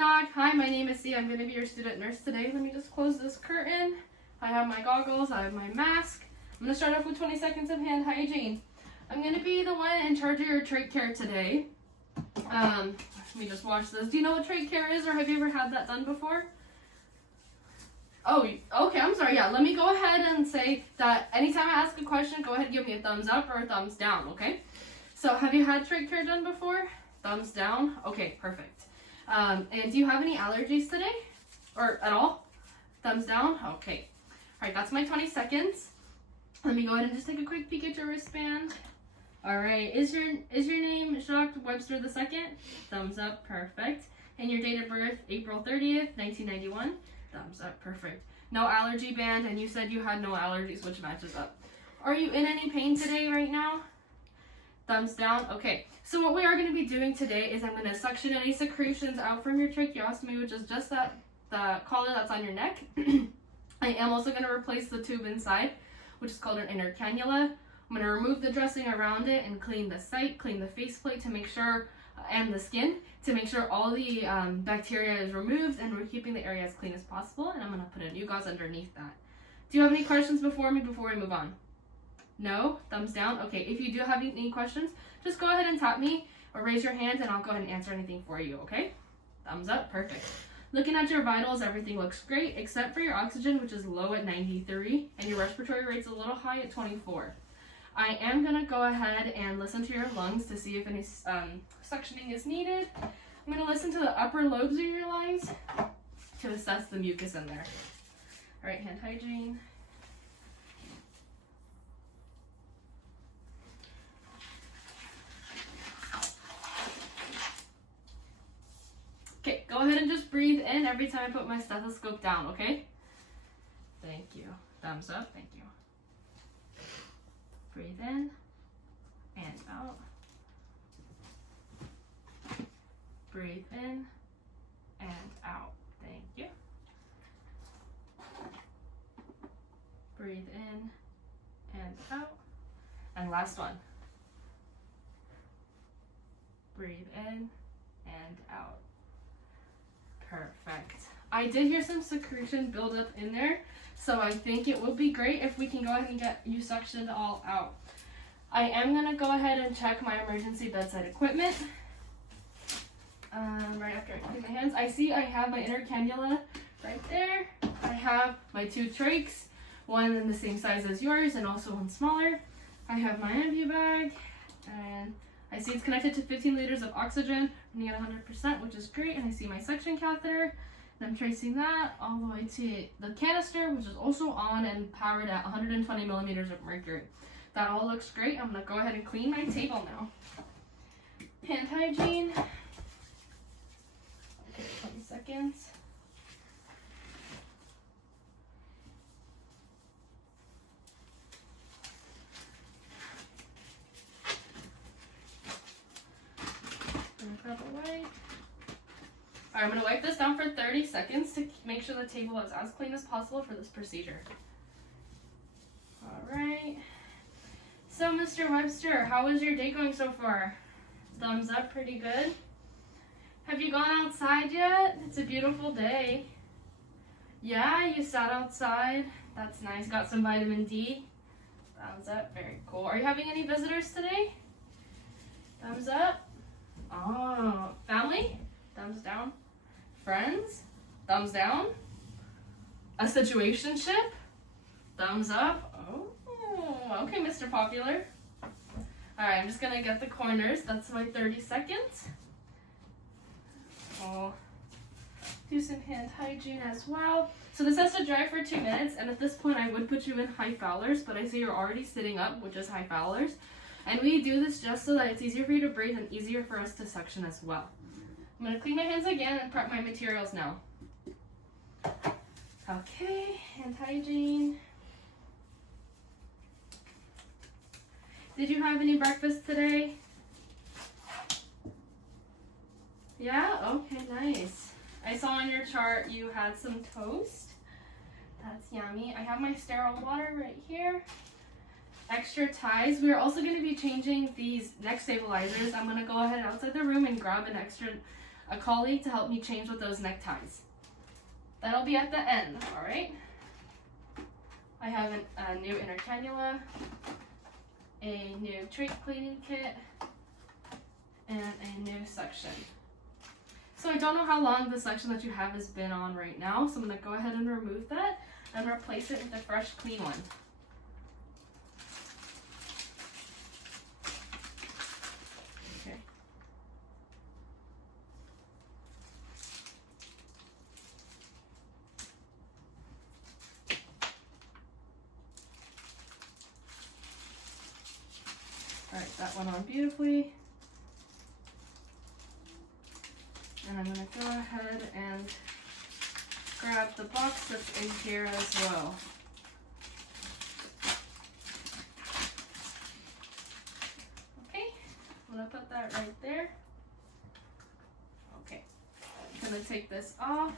knock. Hi, my name is C. I'm going to be your student nurse today. Let me just close this curtain. I have my goggles. I have my mask. I'm going to start off with 20 seconds of hand hygiene. I'm going to be the one in charge of your trach care today. Let me just watch this. Do you know what trach care is, or have you ever had that done before? Oh, okay, I'm sorry. Yeah, let me go ahead and say that anytime I ask a question, go ahead and give me a thumbs up or a thumbs down, okay? So have you had trach care done before? Thumbs down? Okay, perfect. And do you have any allergies today? Or at all? Thumbs down? Okay. All right, that's my 20 seconds. Let me go ahead and just take a quick peek at your wristband. All right, is your name Jacques Webster II? Thumbs up, perfect. And your date of birth, April 30th, 1991? Thumbs up, perfect. No allergy band, and you said you had no allergies, which matches up. Are you in any pain today right now? Thumbs down, okay. So what we are gonna be doing today is I'm gonna suction any secretions out from your tracheostomy, which is just the collar that's on your neck. I am also gonna replace the tube inside, which is called an inner cannula. I'm going to remove the dressing around it and clean the site, clean the faceplate to make sure, and the skin, to make sure all the bacteria is removed and we're keeping the area as clean as possible. And I'm going to put a new gauze underneath that. Do you have any questions before we move on? No? Thumbs down? Okay, if you do have any questions, just go ahead and tap me or raise your hand and I'll go ahead and answer anything for you, okay? Thumbs up, perfect. Looking at your vitals, everything looks great except for your oxygen, which is low at 93, and your respiratory rate's a little high at 24. I am going to go ahead and listen to your lungs to see if any suctioning is needed. I'm going to listen to the upper lobes of your lungs to assess the mucus in there. All right, hand hygiene. Okay, go ahead and just breathe in every time I put my stethoscope down, okay? Thank you. Thumbs up, thank you. Breathe in and out. Breathe in and out. Thank you. Breathe in and out. And last one. Breathe in and out. Perfect. I did hear some secretion build up in there, so I think it would be great if we can go ahead and get you suctioned all out. I am going to go ahead and check my emergency bedside equipment. Right after I clean my hands. I see I have my inner cannula right there. I have my two trachs, one in the same size as yours and also one smaller. I have my ambu bag, and I see it's connected to 15 liters of oxygen running at 100%, which is great. And I see my suction catheter. And I'm tracing that all the way to the canister, which is also on and powered at 120 millimeters of mercury. That all looks great. I'm going to go ahead and clean my table now. Hand hygiene. Okay, 20 seconds. Grab away. Alright, I'm going to wipe this down for 30 seconds to make sure the table is as clean as possible for this procedure. Alright. So, Mr. Webster, how is your day going so far? Thumbs up, pretty good. Have you gone outside yet? It's a beautiful day. Yeah, you sat outside. That's nice. Got some vitamin D. Thumbs up, very cool. Are you having any visitors today? Thumbs up. Oh, family? Thumbs down. Friends? Thumbs down. A situationship? Thumbs up. Oh, okay, Mr. Popular. Alright, I'm just gonna get the corners. That's my 30 seconds. I'll do some hand hygiene as well. So this has to dry for 2 minutes, and at this point I would put you in high Fowler's, but I see you're already sitting up, which is high Fowler's. And we do this just so that it's easier for you to breathe and easier for us to suction as well. I'm going to clean my hands again and prep my materials now. Okay, hand hygiene. Did you have any breakfast today? Yeah? Okay, nice. I saw on your chart you had some toast. That's yummy. I have my sterile water right here. Extra ties. We are also going to be changing these neck stabilizers. I'm going to go ahead outside the room and grab an extra a colleague to help me change with those neckties. That'll be at the end, all right? I have a new inner cannula, a new trait cleaning kit, and a new section. So I don't know how long the section that you have has been on right now, so I'm gonna go ahead and remove that and replace it with a fresh, clean one. Okay. All right, that went on beautifully. And I'm gonna go ahead and grab the box that's in here as well. Okay, I'm gonna put that right there. Okay, I'm gonna take this off,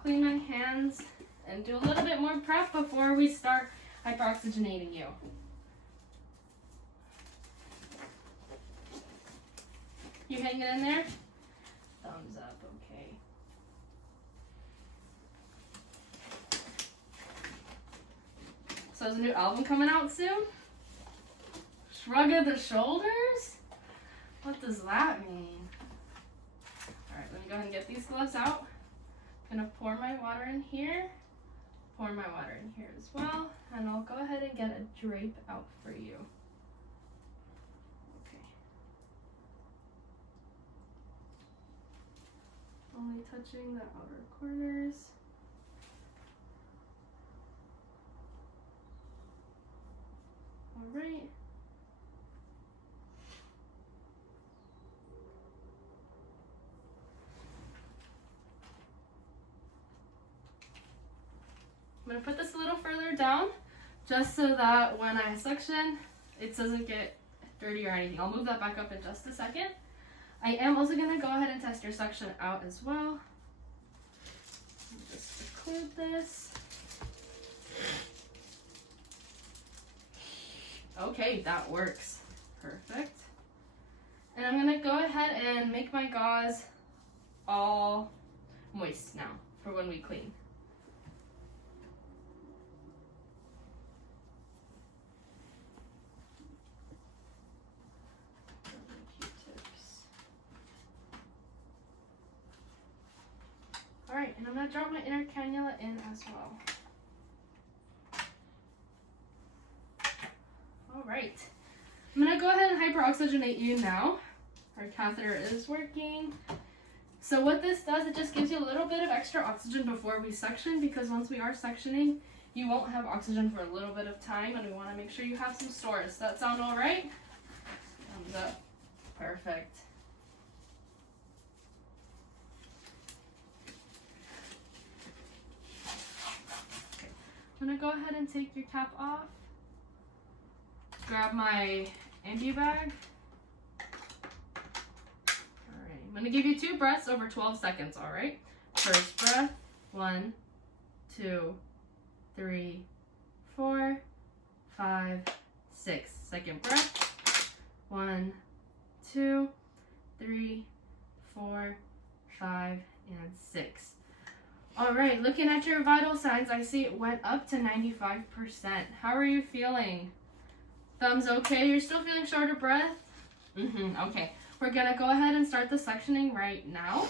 clean my hands, and do a little bit more prep before we start hyperoxygenating you. You hanging in there? Thumbs up, okay. So there's a new album coming out soon? Shrug of the shoulders? What does that mean? Alright, let me go ahead and get these gloves out. I'm gonna pour my water in here, pour my water in here as well, and I'll go ahead and get a drape out for you. Only touching the outer corners. All right. I'm gonna put this a little further down just so that when I suction, it doesn't get dirty or anything. I'll move that back up in just a second. I am also going to go ahead and test your suction out as well. Just include this. Okay, that works. Perfect. And I'm going to go ahead and make my gauze all moist now for when we clean. Alright, and I'm going to drop my inner cannula in as well. Alright, I'm going to go ahead and hyperoxygenate you now. Our catheter is working. So what this does, it just gives you a little bit of extra oxygen before we suction, because once we are suctioning, you won't have oxygen for a little bit of time, and we want to make sure you have some stores. Does that sound alright? Thumbs up. Perfect. I'm going to go ahead and take your cap off. Grab my ambu bag. Alright, I'm going to give you 2 breaths over 12 seconds, alright? First breath, 1, 2, 3, 4, 5, 6. Second breath, 1, 2, 3, 4, 5, and 6. All right, looking at your vital signs, I see it went up to 95%. How are you feeling? Thumbs okay? You're still feeling short of breath? Okay. We're gonna go ahead and start the suctioning right now.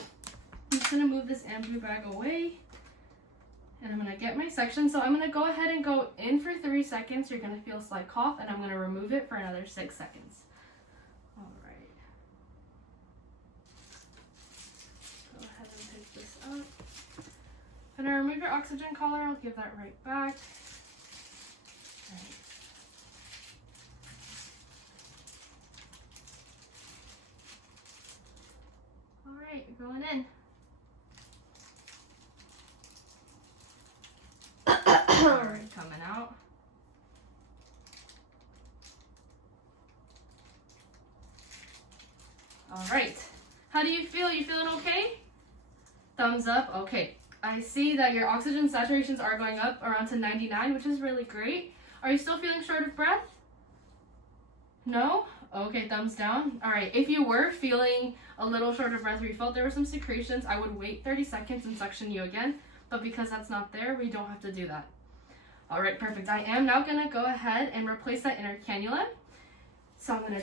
I'm just gonna move this ambu bag away. And I'm gonna get my section. So I'm gonna go ahead and go in for 3 seconds. You're gonna feel a slight cough, and I'm gonna remove it for another 6 seconds. All right. Go ahead and pick this up. I'm going to remove your oxygen collar. I'll give that right back. All right, you're going in. All right, coming out. All right. How do you feel? You feeling okay? Thumbs up. Okay. I see that your oxygen saturations are going up around to 99, which is really great. Are you still feeling short of breath? No? Okay, thumbs down. All right, if you were feeling a little short of breath or you felt there were some secretions, I would wait 30 seconds and suction you again. But because that's not there, we don't have to do that. All right, perfect. I am now gonna go ahead and replace that inner cannula. So I'm gonna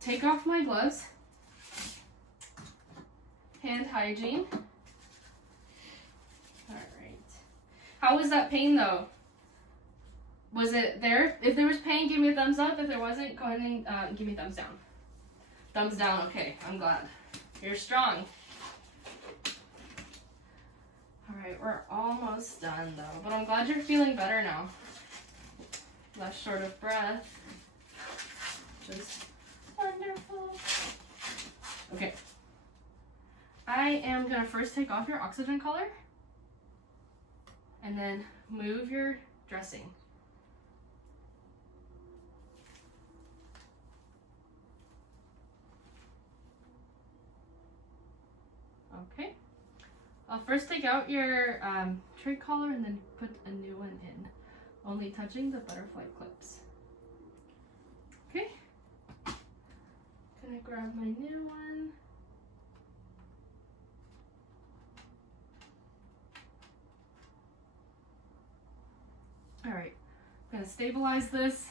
take off my gloves. Hand hygiene. All right. How was that pain though? Was it there? If there was pain, give me a thumbs up. If there wasn't, go ahead and give me a thumbs down. Thumbs down, okay, I'm glad. You're strong. All right, we're almost done though, but I'm glad you're feeling better now. Less short of breath. Just wonderful. Okay. I am gonna first take off your oxygen collar and then move your dressing. Okay. I'll first take out your trach collar and then put a new one in, only touching the butterfly clips. Okay. Gonna grab my new one. All right, I'm gonna stabilize this.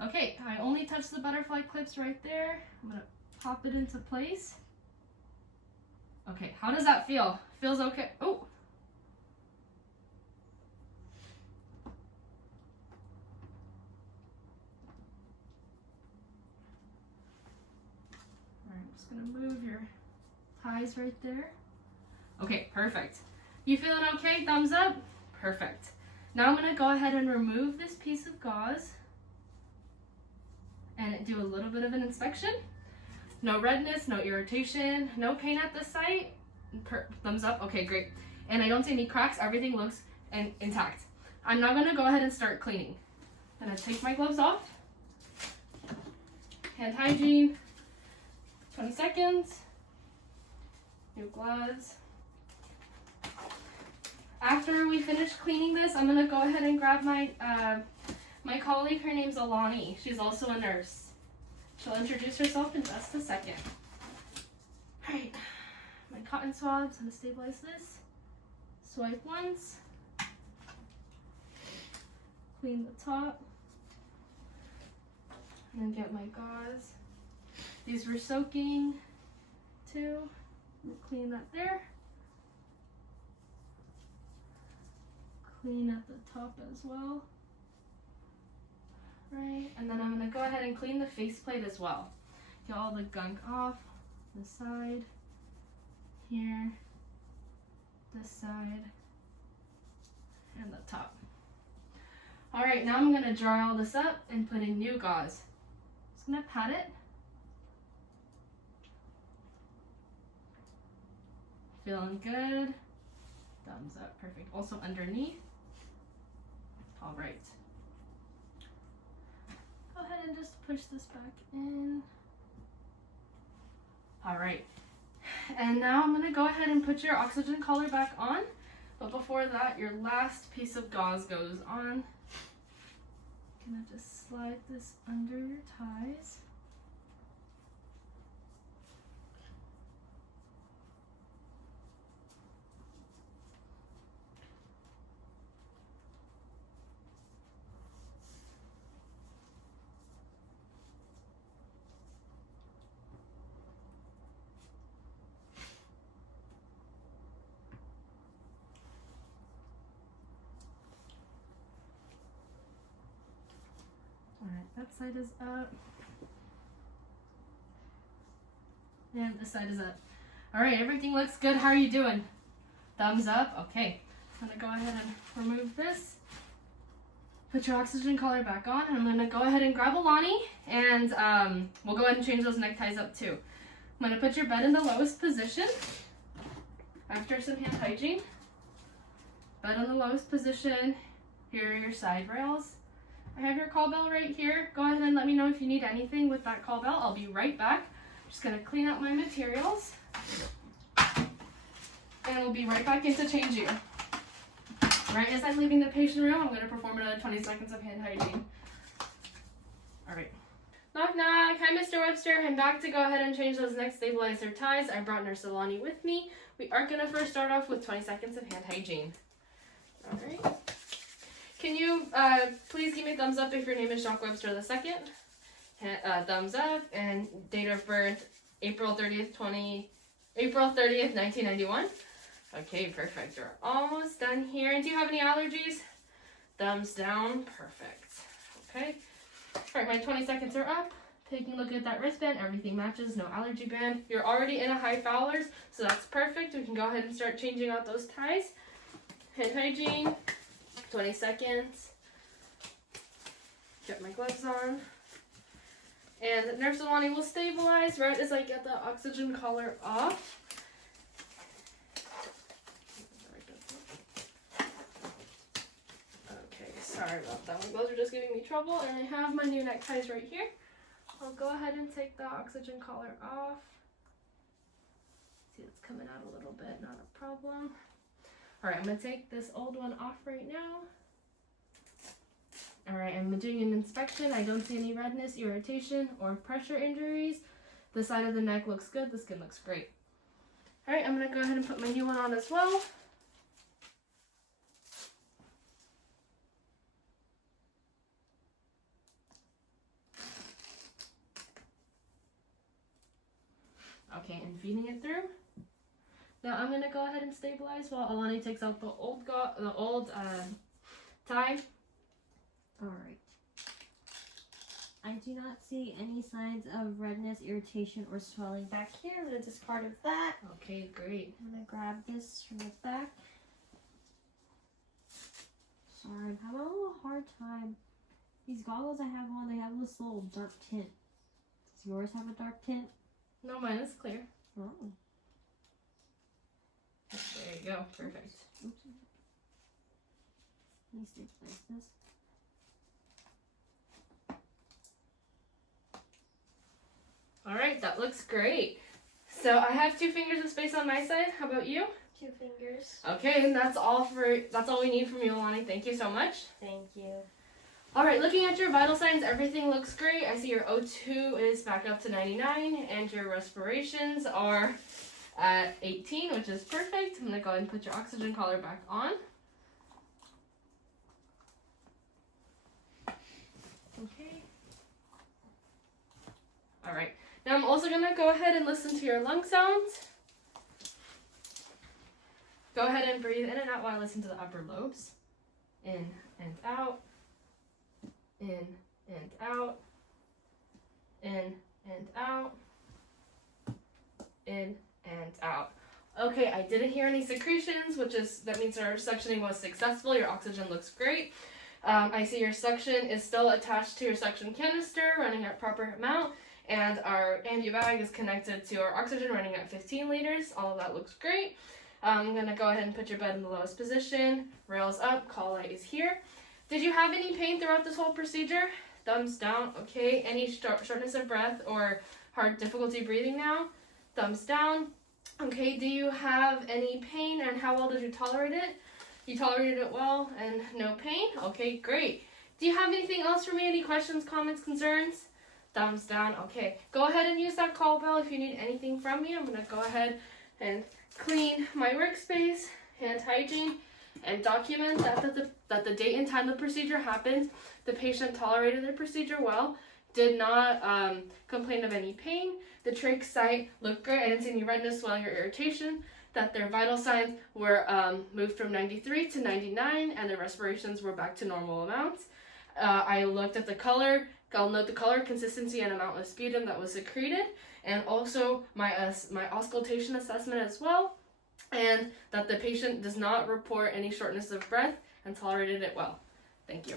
Okay, I only touched the butterfly clips right there. I'm gonna pop it into place. Okay, how does that feel? Feels okay. Oh. All right, I'm just gonna move your ties right there. Okay, perfect. You feeling okay? Thumbs up? Perfect. Now I'm gonna go ahead and remove this piece of gauze and do a little bit of an inspection. No redness, no irritation, no pain at the site. Thumbs up, okay, great. And I don't see any cracks, everything looks intact. I'm now gonna go ahead and start cleaning. I'm gonna take my gloves off. Hand hygiene, 20 seconds. New gloves. After we finish cleaning this, I'm gonna go ahead and grab my my colleague. Her name's Alani. She's also a nurse. She'll introduce herself in just a second. All right, my cotton swabs. I'm gonna stabilize this. Swipe once. Clean the top. And then get my gauze. These were soaking too. Clean that there. Clean at the top as well. Right, and then I'm gonna go ahead and clean the faceplate as well. Get all the gunk off the side, here, this side, and the top. All right, now I'm gonna dry all this up and put in new gauze. Just gonna pat it. Feeling good. Thumbs up, perfect. Also underneath. All right. Go ahead and just push this back in. All right. And now I'm gonna go ahead and put your oxygen collar back on. But before that, your last piece of gauze goes on. Gonna just slide this under your ties. Alright, that side is up. And this side is up. Alright, everything looks good. How are you doing? Thumbs up? Okay. I'm gonna go ahead and remove this. Put your oxygen collar back on. I'm gonna go ahead and grab Alani and we'll go ahead and change those neckties up too. I'm gonna put your bed in the lowest position. After some hand hygiene. Bed in the lowest position. Here are your side rails. I have your call bell right here. Go ahead and let me know if you need anything with that call bell. I'll be right back. I'm just gonna clean out my materials. and we'll be right back in to change you. Right as I'm leaving the patient room, I'm going to perform another 20 seconds of hand hygiene. All right. Knock, knock. Hi, Mr. Webster. I'm back to go ahead and change those neck stabilizer ties. I brought Nurse Alani with me. We are going to first start off with 20 seconds of hand hygiene. All right. Can you please give me a thumbs up if your name is Jacques Webster II? Thumbs up, and date of birth April 30th, 1991. Okay, perfect. You're almost done here. And do you have any allergies? Thumbs down. Perfect. Okay. All right, my 20 seconds are up. Taking a look at that wristband. Everything matches. No allergy band. You're already in a high Fowler's, so that's perfect. We can go ahead and start changing out those ties. Hand hygiene. 20 seconds. Get my gloves on. And Nurse Alani will stabilize right as I get the oxygen collar off. Okay, sorry about that. My gloves are just giving me trouble, and I have my new neckties right here. I'll go ahead and take the oxygen collar off. See, it's coming out a little bit, not a problem. All right, I'm gonna take this old one off right now. All right, I'm doing an inspection. I don't see any redness, irritation, or pressure injuries. The side of the neck looks good. The skin looks great. All right, I'm gonna go ahead and put my new one on as well. Okay, and feeding it through. Now I'm gonna go ahead and stabilize while Alani takes out the old tie. All right. I do not see any signs of redness, irritation, or swelling back here. I'm going to discard of that. Okay, great. I'm going to grab this from the back. Sorry, I'm having a little hard time. These goggles I have on, they have this little dark tint. Does yours have a dark tint? No, mine is clear. Oh. There you go. Perfect. Oops. Let me stabilize this. All right, that looks great. So I have 2 fingers of space on my side. How about you? 2 fingers. Okay, and that's all we need from you, Alani. Thank you so much. Thank you. All right, looking at your vital signs, everything looks great. I see your O2 is back up to 99, and your respirations are at 18, which is perfect. I'm gonna go ahead and put your oxygen collar back on. Okay. All right. Now I'm also gonna go ahead and listen to your lung sounds. Go ahead and breathe in and out while I listen to the upper lobes. In and out. In and out. In and out. In and out. Okay, I didn't hear any secretions, that means our suctioning was successful. Your oxygen looks great. I see your suction is still attached to your suction canister, running at proper amount, and our ambu bag is connected to our oxygen, running at 15 liters. All of that looks great. I'm gonna go ahead and put your bed in the lowest position. Rails up, call light is here. Did you have any pain throughout this whole procedure? Thumbs down. Okay. Any shortness of breath or hard difficulty breathing now? Thumbs down. Okay. Do you have any pain, and how well did you tolerate it? You tolerated it well and no pain? Okay, great. Do you have anything else for me? Any questions, comments, concerns? Thumbs down. Okay. Go ahead and use that call bell if you need anything from me. I'm going to go ahead and clean my workspace, hand hygiene, and document that the date and time the procedure happened, the patient tolerated the procedure well, did not complain of any pain, the trach site looked great, I didn't see any redness, swelling, or irritation, that their vital signs were moved from 93 to 99, and their respirations were back to normal amounts. I looked at the color. I'll note the color, consistency, and amount of sputum that was secreted, and also my auscultation assessment as well, and that the patient does not report any shortness of breath and tolerated it well. Thank you.